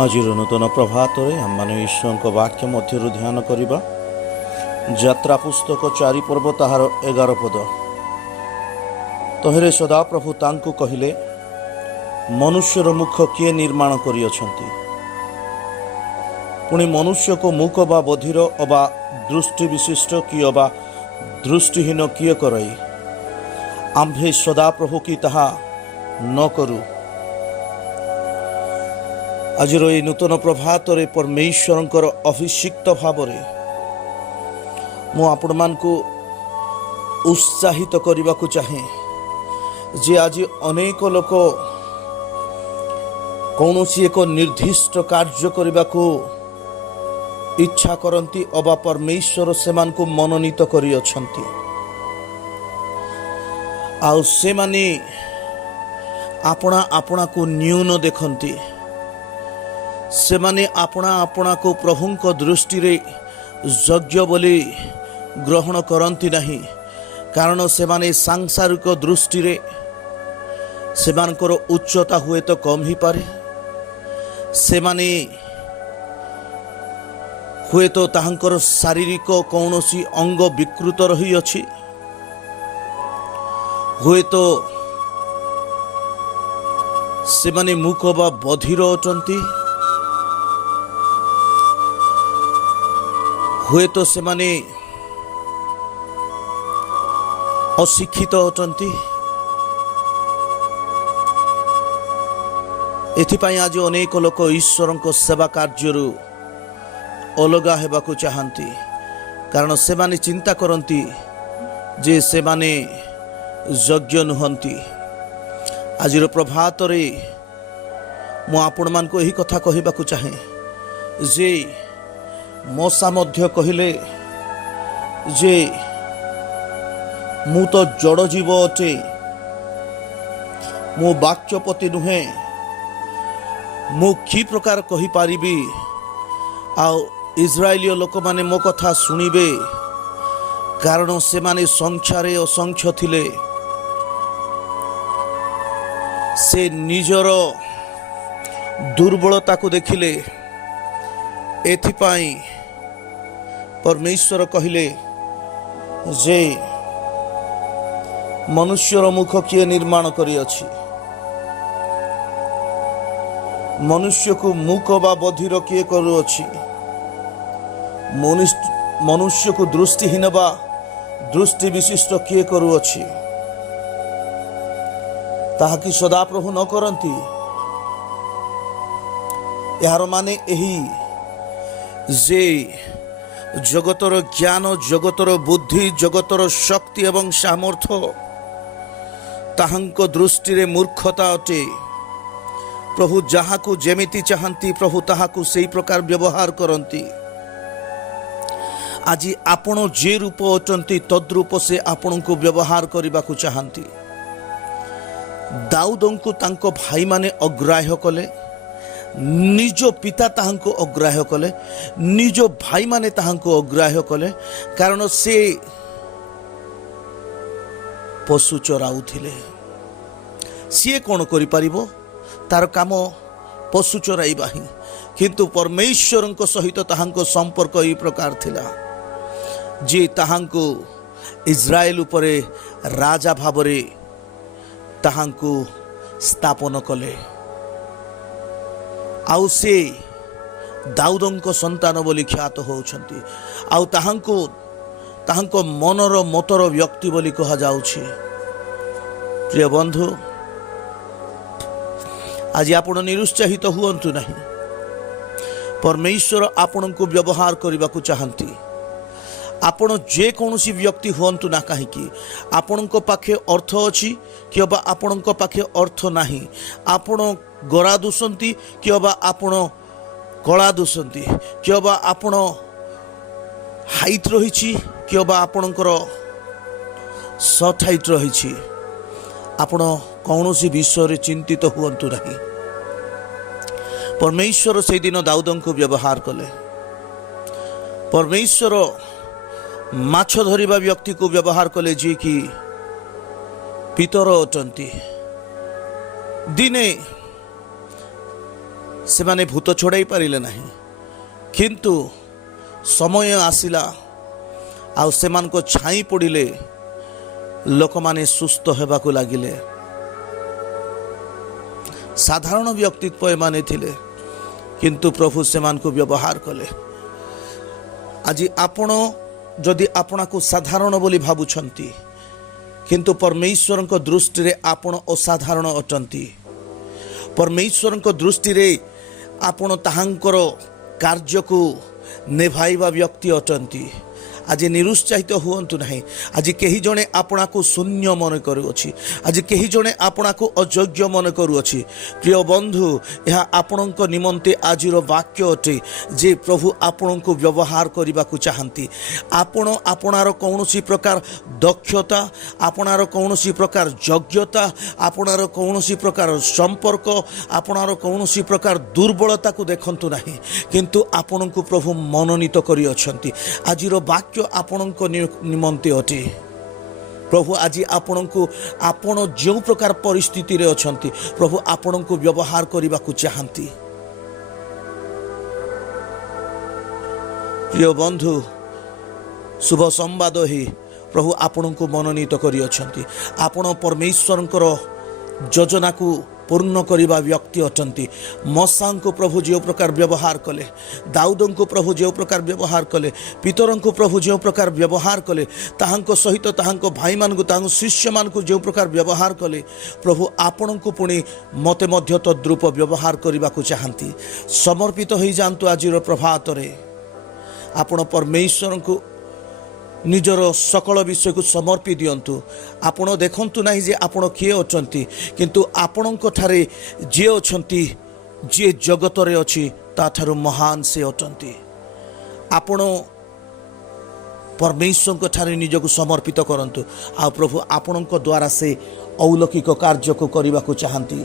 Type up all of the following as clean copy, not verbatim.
आज नूतन प्रभात आम ईश्वर वाक्य मध्य ध्यान करवा यात्रा पुस्तक 4 पर्व ताहार 11 पद। तहेरे सदा प्रभु तांकु कहिले, मनुष्यर मुख किए निर्माण करिअछंती, पुणी मनुष्य को मुख बा बधिर अबा दृष्टि विशिष्ट कि अबा दृष्टिहीन किए करई। आम्भे सदा प्रभु की ताहा न करू। आज नूतन प्रभात परमेश्वर अभिषिक्त भाव मु आपण मानकु उत्साहित करने को चाहे जे आज अनेक लोक कौन एक निर्दिष्ट कार्य करने को इच्छा करती अबा परमेश्वर से मनोनीत करी अछंती। आउ से माने आपना आपना को न्यून देखती, से माने आपना आपना को प्रभु को दृष्टि रे यज्ञ बोली ग्रहण करती नहीं, कारण से माने सांसारिक दृष्टि रे से मानकर उच्चता हुए तो कम ही पारे, से माने हुए तो ताहांकर शारीरिक कौनसी अंग विकृत रही अछि, हुए तो से माने मुख बा बधिर अटंती, हुए तो से माने अशिक्षित अटंती। एथिपाई आज अनेक लोक ईश्वर को सेवा कार्य अलगा हेबाकु चाहती, कारण से माने चिंता करती जे से माने यज्ञ नुहंती। आज प्रभात रे मु आपण मान को यही कथा कहबाकु चाहे जे मौसा मध्य कहिले जे मु तो जड़ जीव अटे, मु वाक्यपति नुहे, मु कि प्रकार कहि पारिबी आउ इस्राएलिय लोक माने मो कथा सुनिबे, कारण से माने संख्यारे असंख्य थिले। से निजर दुर्बलता को देखिले, एथिपाई परमेश्वर कहिले जे मनुष्यर मुख किए निर्माण करी अछि, मनुष्य को मुख बा बधिर किए करुअछि, मनुष्य को दृष्टिहीन बा दृष्टि विशिष्ट किए करुअछि। ताहा कि सदा प्रभु न करंती। यार माने एही जे जगतर ज्ञान, जगतर बुद्धि, जगतर शक्ति एवं सामर्थ्य ताहांको दृष्टि रे मूर्खता अटे। प्रभु जहाकू जेमिति चाहती प्रभु ताहाकू सेई प्रकार व्यवहार करती। आज आपण जे रूप अटंती तद्रूप से आपण को व्यवहार करने को चाहती। दाऊद को तांको भाई माने अग्राह्य कले, निज पिता ताहांको अग्राह्य कले, निज भाई माने ताहांको अग्राह्य कले, कारण से पशु चराउथिले। सी कौन करि परिबो, तार काम पशु चराइबा ही, किंतु परमेश्वर सहित ताहांको संपर्क ई प्रकार थिला जे ताहांको इस्राएल उपरे राजा भावरे ताहांको स्थापन कले। आउ से दाऊदंको संतान बोली ख्यात होउछंती, आउ ताहांको मनर मतर व्यक्ति बोली कहा जाउछि। प्रिय बंधु, आज आपण निरुत्साहित हुअंतु नहीं। परमेश्वर आपण को व्यवहार करने को चाहती। आपण जे कौनसी व्यक्ति हुअंतु ना कहीं, आपण को पाखे अर्थ अच्छी कि अबा आपण को पाखे अर्थ नहीं, आपण गोरा दुसंती कि अबा आपण कला दुसंती, कि अबा आपण हाइट रही कि अबा आपणकर शॉर्ट हाइट रही, आपण कौनसी विषय चिंतित हुअंतु नहीं। परमेश्वर से दिन दाऊद को व्यवहार कले। परमेश्वर माछ धरिबा व्यक्ति को व्यवहार कले जी कि पितर अटंती। दिने ସେମାନେ ଭୂତ ଛଡ଼ାଇ ପାରିଲେ ନାହିଁ, କିନ୍ତୁ ସମୟ ଆସିଲା ଆଉ ସେମାନଙ୍କ ଛାଇ ପଡ଼ିଲେ ଲୋକମାନେ ସୁସ୍ଥ ହେବାକୁ ଲାଗିଲେ। ସାଧାରଣ ବ୍ୟକ୍ତିତ୍ୱ ଏମାନେ ଥିଲେ, କିନ୍ତୁ ପ୍ରଭୁ ସେମାନଙ୍କୁ ବ୍ୟବହାର କଲେ। ଆଜି ଆପଣ ଯଦି ଆପଣଙ୍କୁ ସାଧାରଣ ବୋଲି ଭାବୁଛନ୍ତି, କିନ୍ତୁ ପରମେଶ୍ୱରଙ୍କ ଦୃଷ୍ଟିରେ ଆପଣ ଅସାଧାରଣ ଅଟନ୍ତି। ପରମେଶ୍ୱରଙ୍କ ଦୃଷ୍ଟିରେ ଆପଣ ତାହାଙ୍କର କାର୍ଯ୍ୟକୁ ନିଭାଇବା ବ୍ୟକ୍ତି ଅଟନ୍ତି। ଆଜି ନିରୁତ୍ସାହିତ ହୁଅନ୍ତୁ ନାହିଁ। ଆଜି କେହି ଜଣେ ଆପଣଙ୍କୁ ଶୂନ୍ୟ ମନେ କରୁଅଛି, ଆଜି କେହି ଜଣେ ଆପଣଙ୍କୁ ଅଯୋଗ୍ୟ ମନେ କରୁଅଛି। ପ୍ରିୟ ବନ୍ଧୁ, ଏହା ଆପଣଙ୍କ ନିମନ୍ତେ ଆଜିର ବାକ୍ୟ ଅଟେ ଯେ ପ୍ରଭୁ ଆପଣଙ୍କୁ ବ୍ୟବହାର କରିବାକୁ ଚାହାନ୍ତି। ଆପଣ ଆପଣାର କୌଣସି ପ୍ରକାର ଦକ୍ଷତା, ଆପଣାର କୌଣସି ପ୍ରକାର ଯୋଗ୍ୟତା, ଆପଣାର କୌଣସି ପ୍ରକାର ସମ୍ପର୍କ, ଆପଣାର କୌଣସି ପ୍ରକାର ଦୁର୍ବଳତାକୁ ଦେଖନ୍ତୁ ନାହିଁ, କିନ୍ତୁ ଆପଣଙ୍କୁ ପ୍ରଭୁ ମନୋନୀତ କରିଅଛନ୍ତି। ଆଜିର ବାକ୍ୟ ଆପଣଙ୍କ ନିମନ୍ତେ ଅଟେ। ପ୍ରଭୁ ଆଜି ଆପଣଙ୍କୁ, ଆପଣ ଯେଉଁ ପ୍ରକାର ପରିସ୍ଥିତିରେ ଅଛନ୍ତି, ପ୍ରଭୁ ଆପଣଙ୍କୁ ବ୍ୟବହାର କରିବାକୁ ଚାହାନ୍ତି। ପ୍ରିୟ ବନ୍ଧୁ, ଶୁଭ ସମ୍ବାଦ ହିଁ ପ୍ରଭୁ ଆପଣଙ୍କୁ ମନୋନୀତ କରିଅଛନ୍ତି। ଆପଣ ପରମେଶ୍ୱରଙ୍କର ଯୋଜନାକୁ ପୂର୍ଣ୍ଣ କରିବା ବ୍ୟକ୍ତି ଅଟନ୍ତି। ମଶାଙ୍କୁ ପ୍ରଭୁ ଯେଉଁ ପ୍ରକାର ବ୍ୟବହାର କଲେ, ଦାଉଦଙ୍କୁ ପ୍ରଭୁ ଯେଉଁ ପ୍ରକାର ବ୍ୟବହାର କଲେ, ପିତରଙ୍କୁ ପ୍ରଭୁ ଯେଉଁ ପ୍ରକାର ବ୍ୟବହାର କଲେ, ତାହାଙ୍କ ସହିତ ତାହାଙ୍କ ଭାଇମାନଙ୍କୁ, ତାହାଙ୍କ ଶିଷ୍ୟମାନଙ୍କୁ ଯେଉଁ ପ୍ରକାର ବ୍ୟବହାର କଲେ, ପ୍ରଭୁ ଆପଣଙ୍କୁ ପୁଣି ମୋତେ ମଧ୍ୟ ତଦ୍ରୂପ ବ୍ୟବହାର କରିବାକୁ ଚାହାନ୍ତି। ସମର୍ପିତ ହୋଇଯାଆନ୍ତୁ ଆଜିର ପ୍ରଭାତରେ। ଆପଣ ପରମେଶ୍ୱରଙ୍କୁ ନିଜର ସକଳ ବିଷୟକୁ ସମର୍ପି ଦିଅନ୍ତୁ। ଆପଣ ଦେଖନ୍ତୁ ନାହିଁ ଯେ ଆପଣ କିଏ ଅଛନ୍ତି, କିନ୍ତୁ ଆପଣଙ୍କ ଠାରେ ଯିଏ ଅଛନ୍ତି, ଯିଏ ଜଗତରେ ଅଛି, ତାଠାରୁ ମହାନ ସେ ଅଟନ୍ତି। ଆପଣ ପରମେଶ୍ୱରଙ୍କ ଠାରେ ନିଜକୁ ସମର୍ପିତ କରନ୍ତୁ, ଆଉ ପ୍ରଭୁ ଆପଣଙ୍କ ଦ୍ୱାରା ସେ ଅଲୌକିକ କାର୍ଯ୍ୟକୁ କରିବାକୁ ଚାହାନ୍ତି।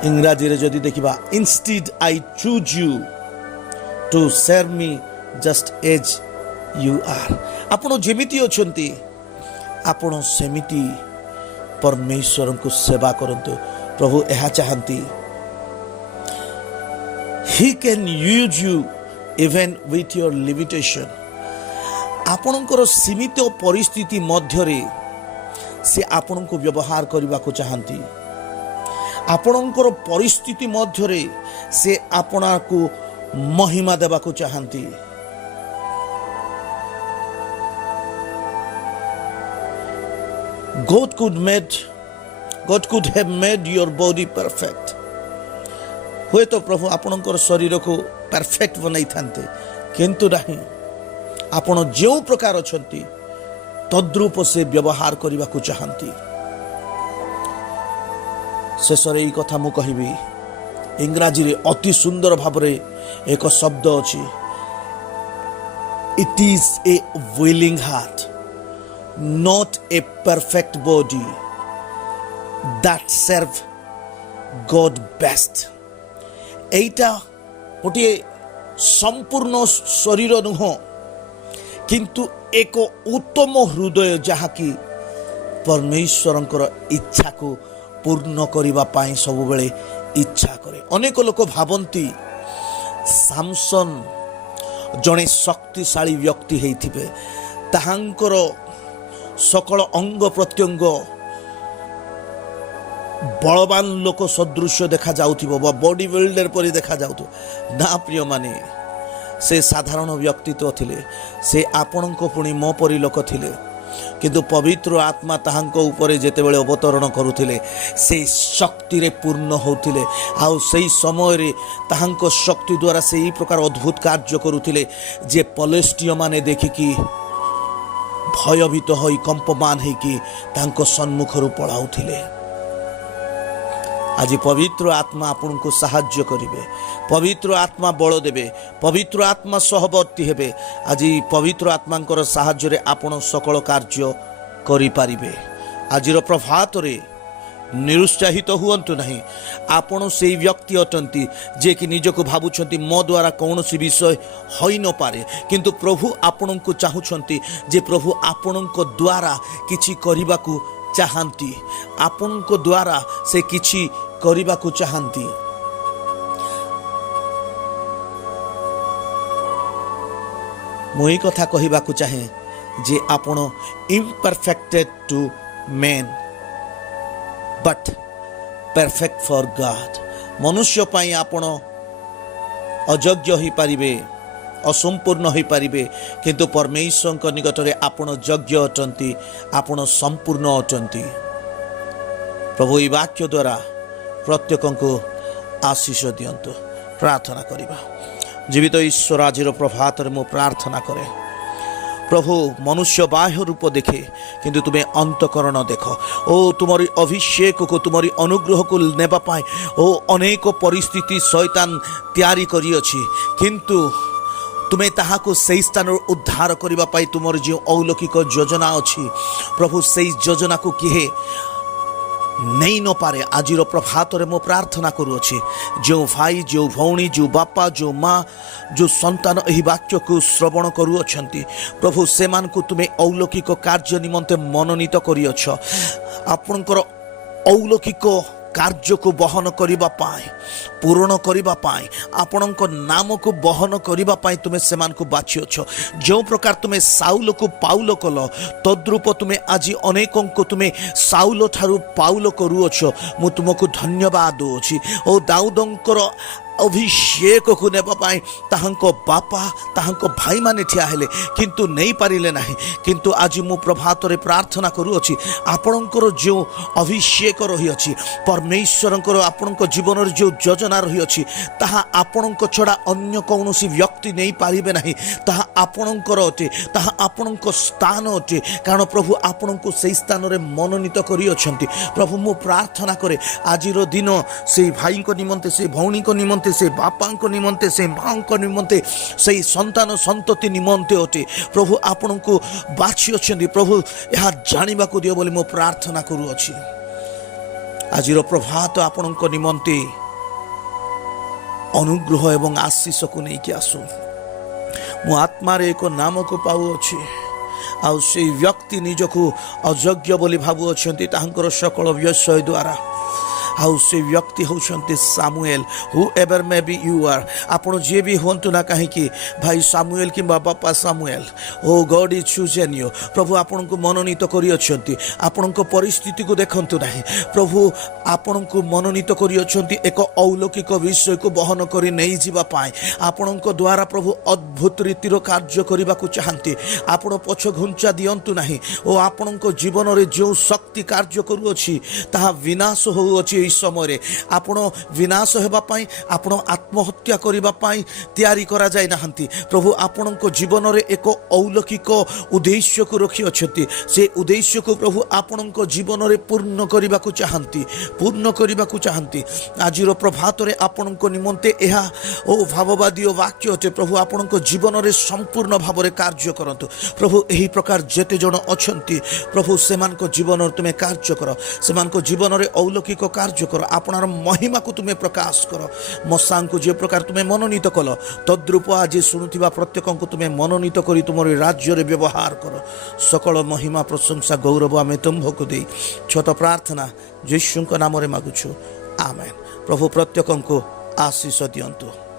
ଇଂରାଜୀରେ ଯଦି ଦେଖିବା, ଇନଷ୍ଟିଡ୍ ଆଇ ଚୁଜ୍ ୟୁ ଟୁ ସେର୍ଭ ମି ଜଷ୍ଟ ଏଜ୍ ୟୁ ଆର୍। ଆପଣ ଯେମିତି ଅଛନ୍ତି, ଆପଣ ସେମିତି ପରମେଶ୍ୱରଙ୍କୁ ସେବା କରନ୍ତୁ। ପ୍ରଭୁ ଏହା ଚାହାନ୍ତି। He can use you even with your limitation. ଆପଣଙ୍କର ସୀମିତ ପରିସ୍ଥିତି ମଧ୍ୟରେ ସେ ଆପଣଙ୍କୁ ବ୍ୟବହାର କରିବାକୁ ଚାହାନ୍ତି। ଆପଣଙ୍କର ପରିସ୍ଥିତି ମଧ୍ୟରେ ସେ ଆପଣଙ୍କୁ ମହିମା ଦେବାକୁ ଚାହାନ୍ତି। God could have made your body perfect. ହୁଏତ ପ୍ରଭୁ ଆପଣଙ୍କର ଶରୀରକୁ ପରଫେକ୍ଟ ବନାଇଥାନ୍ତେ, କିନ୍ତୁ ନାହିଁ, ଆପଣ ଯେଉଁ ପ୍ରକାର ଅଛନ୍ତି ତଦ୍ରୂପ ସେ ବ୍ୟବହାର କରିବାକୁ ଚାହାନ୍ତି। ଶେଷରେ ଏହି କଥା ମୁଁ କହିବି, ଇଂରାଜୀରେ ଅତି ସୁନ୍ଦର ଭାବରେ ଏକ ଶବ୍ଦ ଅଛି, it is a willing heart, not a perfect body that serve God best. এইটা ଗୋଟିଏ ସମ୍ପୂର୍ଣ୍ଣ ଶରୀର ନୁହଁ, କିନ୍ତୁ ଏକ ଉତ୍ତମ ହୃଦୟ ଯାହାକି ପରମେଶ୍ୱରଙ୍କର ଇଚ୍ଛାକୁ ପୂର୍ଣ୍ଣ କରିବା ପାଇଁ ସବୁବେଳେ ଇଚ୍ଛା କରେ। ଅନେକ ଲୋକ ଭାବନ୍ତି ସାମସନ ଜଣେ ଶକ୍ତିଶାଳୀ ବ୍ୟକ୍ତି ହେଇଥିବେ, ତାହାଙ୍କର ସକଳ ଅଙ୍ଗ ପ୍ରତ୍ୟଙ୍ଗ ବଳବାନ ଲୋକ ସଦୃଶ ଦେଖାଯାଉଥିବ ବା ବଡି ବିଲ୍ଡର ପରି ଦେଖାଯାଉଥିବ। ନା ପ୍ରିୟମାନେ, ସେ ସାଧାରଣ ବ୍ୟକ୍ତିତ୍ୱ ଥିଲେ, ସେ ଆପଣଙ୍କ ପୁଣି ମୋ ପରି ଲୋକ ଥିଲେ, କିନ୍ତୁ ପବିତ୍ର ଆତ୍ମା ତାହାଙ୍କ ଉପରେ ଯେତେବେଳେ ଅବତରଣ କରୁଥିଲେ, ସେ ଶକ୍ତିରେ ପୂର୍ଣ୍ଣ ହେଉଥିଲେ। ଆଉ ସେହି ସମୟରେ ତାହାଙ୍କ ଶକ୍ତି ଦ୍ୱାରା ସେହି ପ୍ରକାର ଅଦ୍ଭୁତ କାର୍ଯ୍ୟ କରୁଥିଲେ ଯେ ପଲେଷ୍ଟିୟମାନେ ଦେଖିକି ଭୟଭୀତ ହୋଇ କମ୍ପମାନ ହେଇକି ତାଙ୍କ ସମ୍ମୁଖରୁ ପଳାଉଥିଲେ। ଆଜି ପବିତ୍ର ଆତ୍ମା ଆପଣଙ୍କୁ ସାହାଯ୍ୟ କରିବେ, ପବିତ୍ର ଆତ୍ମା ବଳ ଦେବେ, ପବିତ୍ର ଆତ୍ମା ସହବର୍ତ୍ତୀ ହେବେ। ଆଜି ପବିତ୍ର ଆତ୍ମାଙ୍କର ସାହାଯ୍ୟରେ ଆପଣ ସକଳ କାର୍ଯ୍ୟ କରିପାରିବେ। ଆଜିର ପ୍ରଭାତରେ ନିରୁତ୍ସାହିତ ହୁଅନ୍ତୁ ନାହିଁ। ଆପଣ ସେହି ବ୍ୟକ୍ତି ଅଟନ୍ତି ଯିଏକି ନିଜକୁ ଭାବୁଛନ୍ତି ମୋ ଦ୍ୱାରା କୌଣସି ବିଷୟ ହୋଇନପାରେ, କିନ୍ତୁ ପ୍ରଭୁ ଆପଣଙ୍କୁ ଚାହୁଁଛନ୍ତି ଯେ ପ୍ରଭୁ ଆପଣଙ୍କ ଦ୍ୱାରା କିଛି କରିବାକୁ ଚାହାନ୍ତି, ଆପଣଙ୍କ ଦ୍ୱାରା ସେ କିଛି କରିବାକୁ ଚାହାନ୍ତି। ମୁଁ ଏହି କଥା କହିବାକୁ ଚାହେଁ ଯେ ଆପଣ imperfected to men but perfect for God. ମନୁଷ୍ୟ ପାଇଁ ଆପଣ ଅଯୋଗ୍ୟ ହୋଇପାରିବେ, ଅସମ୍ପୂର୍ଣ୍ଣ ହୋଇପାରିବେ, କିନ୍ତୁ ପରମେଶ୍ୱରଙ୍କ ନିକଟରେ ଆପଣ ଯୋଗ୍ୟ ଅଟନ୍ତି, ଆପଣ ସମ୍ପୂର୍ଣ୍ଣ ଅଟନ୍ତି। ପ୍ରଭୁ ଏହି ବାକ୍ୟ ଦ୍ୱାରା ପ୍ରତ୍ୟେକଙ୍କୁ ଆଶୀଷ ଦିଅନ୍ତୁ। ପ୍ରାର୍ଥନା କରିବା। ଜୀବିତ ଈଶ୍ୱର, ଆଜିର ପ୍ରଭାତରେ ମୁଁ ପ୍ରାର୍ଥନା କରେ, ପ୍ରଭୁ ମନୁଷ୍ୟ ବାହ୍ୟ ରୂପ ଦେଖେ, କିନ୍ତୁ ତୁମେ ଅନ୍ତଃକରଣ ଦେଖ। ଓ ତୁମରି ଅଭିଷେକକୁ, ତୁମରି ଅନୁଗ୍ରହକୁ ନେବା ପାଇଁ ଓ ଅନେକ ପରିସ୍ଥିତି ଶୈତାନ ତିଆରି କରିଅଛି, କିନ୍ତୁ ତୁମେ ତାହାକୁ ସେହି ସ୍ଥାନରୁ ଉଦ୍ଧାର କରିବା ପାଇଁ ତୁମର ଯେଉଁ ଅଲୌକିକ ଯୋଜନା ଅଛି ପ୍ରଭୁ, ସେହି ଯୋଜନାକୁ କିଏ ନେଇ ନପାରେ। ଆଜିର ପ୍ରଭାତରେ ମୁଁ ପ୍ରାର୍ଥନା କରୁଅଛି, ଯେଉଁ ଭାଇ, ଯେଉଁ ଭଉଣୀ, ଯେଉଁ ବାପା, ଯେଉଁ ମା, ଯେଉଁ ସନ୍ତାନ ଏହି ବାକ୍ୟକୁ ଶ୍ରବଣ କରୁଅଛନ୍ତି ପ୍ରଭୁ, ସେମାନଙ୍କୁ ତୁମେ ଅଲୌକିକ କାର୍ଯ୍ୟ ନିମନ୍ତେ ମନୋନୀତ କରିଅଛ। ଆପଣଙ୍କର ଅଲୌକିକ କାର୍ଯ୍ୟକୁ ବହନ କରିବା ପାଇଁ, ପୂରଣ କରିବା ପାଇଁ, ଆପଣଙ୍କ ନାମକୁ ବହନ କରିବା ପାଇଁ ତୁମେ ସେମାନଙ୍କୁ ବାଛିଅଛ। ଯେଉଁ ପ୍ରକାର ତୁମେ ସାଉଲକୁ ପାଉଲ କଲ, ତଦ୍ରୂପ ତୁମେ ଆଜି ଅନେକଙ୍କୁ ତୁମେ ସାଉଲ ଠାରୁ ପାଉଲ କରୁଅଛ। ମୁଁ ତୁମକୁ ଧନ୍ୟବାଦ ଦେଉଛି। ଓ ଦାଉଦଙ୍କର ଅଭିଷେକକୁ ନେବା ପାଇଁ ତାହାଙ୍କ ବାପା, ତାହାଙ୍କ ଭାଇମାନେ ଠିଆ ହେଲେ, କିନ୍ତୁ ନେଇପାରିଲେ ନାହିଁ। କିନ୍ତୁ ଆଜି ମୁଁ ପ୍ରଭାତରେ ପ୍ରାର୍ଥନା କରୁଅଛି, ଆପଣଙ୍କର ଯେଉଁ ଅଭିଷେକ ରହିଅଛି, ପରମେଶ୍ୱରଙ୍କର ଆପଣଙ୍କ ଜୀବନରେ ଯେଉଁ ଯୋଜନା ରହିଅଛି, ତାହା ଆପଣଙ୍କ ଛଡ଼ା ଅନ୍ୟ କୌଣସି ବ୍ୟକ୍ତି ନେଇପାରିବେ ନାହିଁ। ତାହା ଆପଣଙ୍କର ଅଟେ, ତାହା ଆପଣଙ୍କ ସ୍ଥାନ ଅଟେ, କାରଣ ପ୍ରଭୁ ଆପଣଙ୍କୁ ସେହି ସ୍ଥାନରେ ମନୋନୀତ କରିଅଛନ୍ତି। ପ୍ରଭୁ ମୁଁ ପ୍ରାର୍ଥନା କରେ, ଆଜିର ଦିନ ସେହି ଭାଇଙ୍କ ନିମନ୍ତେ, ସେହି ଭଉଣୀଙ୍କ ନିମନ୍ତେ, ସେ ବାପାଙ୍କ ନିମନ୍ତେ, ସେ ମାଙ୍କ ନିମନ୍ତେ, ସେହି ସନ୍ତାନ ସନ୍ତତି ନିମନ୍ତେ ଅଟେ। ପ୍ରଭୁ ଆପଣଙ୍କୁ ବାଛିଅଛନ୍ତି। ପ୍ରଭୁ ଏହା ଜାଣିବାକୁ ଦିଅ ବୋଲି ମୁଁ ପ୍ରାର୍ଥନା କରୁଅଛି। ଆଜିର ପ୍ରଭାତ ଆପଣଙ୍କ ନିମନ୍ତେ ଅନୁଗ୍ରହ ଏବଂ ଆଶୀଷକୁ ନେଇକି ଆସୁ। ମୁଁ ଆତ୍ମାରେ ଏକ ନାମକୁ ପାଉଅଛି, ଆଉ ସେହି ବ୍ୟକ୍ତି ନିଜକୁ ଅଯୋଗ୍ୟ ବୋଲି ଭାବୁଅଛନ୍ତି ତାହାଙ୍କର ସକଳ ବିଷୟ ଦ୍ୱାରା। ଆଉ ସେ ବ୍ୟକ୍ତି ହେଉଛନ୍ତି ସାମୁଏଲ। ହୁ ଏଭର ମେ ବି ୟୁ ଆର୍, ଆପଣ ଯିଏ ବି ହୁଅନ୍ତୁ ନା କାହିଁକି, ଭାଇ ସାମୁଏଲ କିମ୍ବା ବାପା ସାମୁଏଲ, ଓ ଗଡ୍ ଇଜ୍ ଚୁଜେନ୍ ୟୁ। ପ୍ରଭୁ ଆପଣଙ୍କୁ ମନୋନୀତ କରିଅଛନ୍ତି। ଆପଣଙ୍କ ପରିସ୍ଥିତିକୁ ଦେଖନ୍ତୁ ନାହିଁ, ପ୍ରଭୁ ଆପଣଙ୍କୁ ମନୋନୀତ କରିଅଛନ୍ତି ଏକ ଅଲୌକିକ ବିଷୟକୁ ବହନ କରି ନେଇଯିବା ପାଇଁ। ଆପଣଙ୍କ ଦ୍ୱାରା ପ୍ରଭୁ ଅଦ୍ଭୁତ ରୀତିର କାର୍ଯ୍ୟ କରିବାକୁ ଚାହାନ୍ତି। ଆପଣ ପଛ ଘୁଞ୍ଚା ଦିଅନ୍ତୁ ନାହିଁ। ଓ ଆପଣଙ୍କ ଜୀବନରେ ଯେଉଁ ଶକ୍ତି କାର୍ଯ୍ୟ କରୁଅଛି ତାହା ବିନାଶ ହେଉଅଛି। ଏହି ସମୟରେ ଆପଣ ବିନାଶ ହେବା ପାଇଁ, ଆପଣ ଆତ୍ମହତ୍ୟା କରିବା ପାଇଁ ତିଆରି କରାଯାଇ ନାହାନ୍ତି। ପ୍ରଭୁ ଆପଣଙ୍କ ଜୀବନରେ ଏକ ଅଲୌକିକ ଉଦ୍ଦେଶ୍ୟକୁ ରଖିଅଛନ୍ତି। ସେ ଉଦ୍ଦେଶ୍ୟକୁ ପ୍ରଭୁ ଆପଣଙ୍କ ଜୀବନରେ ପୂର୍ଣ୍ଣ କରିବାକୁ ଚାହାନ୍ତି, ପୂର୍ଣ୍ଣ କରିବାକୁ ଚାହାନ୍ତି। ଆଜିର ପ୍ରଭାତରେ ଆପଣଙ୍କ ନିମନ୍ତେ ଏହା ଭାବବାଦୀ ବାକ୍ୟ ଅଟେ। ପ୍ରଭୁ ଆପଣଙ୍କ ଜୀବନରେ ସମ୍ପୂର୍ଣ୍ଣ ଭାବରେ କାର୍ଯ୍ୟ କରନ୍ତୁ। ପ୍ରଭୁ ଏହି ପ୍ରକାର ଯେତେ ଜଣ ଅଛନ୍ତି ପ୍ରଭୁ, ସେମାନଙ୍କ ଜୀବନରେ ତୁମେ କାର୍ଯ୍ୟ କର, ସେମାନଙ୍କ ଜୀବନରେ ଅଲୌକିକ କାର୍ଯ୍ୟ କର। ଆପଣର ମହିମାକୁ ତୁମେ ପ୍ରକାଶ କର। ମଶାଙ୍କୁ ଯେ ପ୍ରକାର ତୁମେ ମନୋନୀତ କଲ, ତଦ୍ରୂପ ଆଜି ଶୁଣୁଥିବା ପ୍ରତ୍ୟେକଙ୍କୁ ତୁମେ ମନୋନୀତ କରି ତୁମର ରାଜ୍ୟରେ ବ୍ୟବହାର କର। ସକଳ ମହିମା, ପ୍ରଶଂସା, ଗୌରବ ଆମେ ତୁମ୍ଭକୁ ଦେଇ ଛୋଟ ପ୍ରାର୍ଥନା ଯୀଶୁଙ୍କ ନାମରେ ମାଗୁଛୁ, ଆମେନ୍। ପ୍ରଭୁ ପ୍ରତ୍ୟେକଙ୍କୁ ଆଶୀଷ ଦିଅନ୍ତୁ।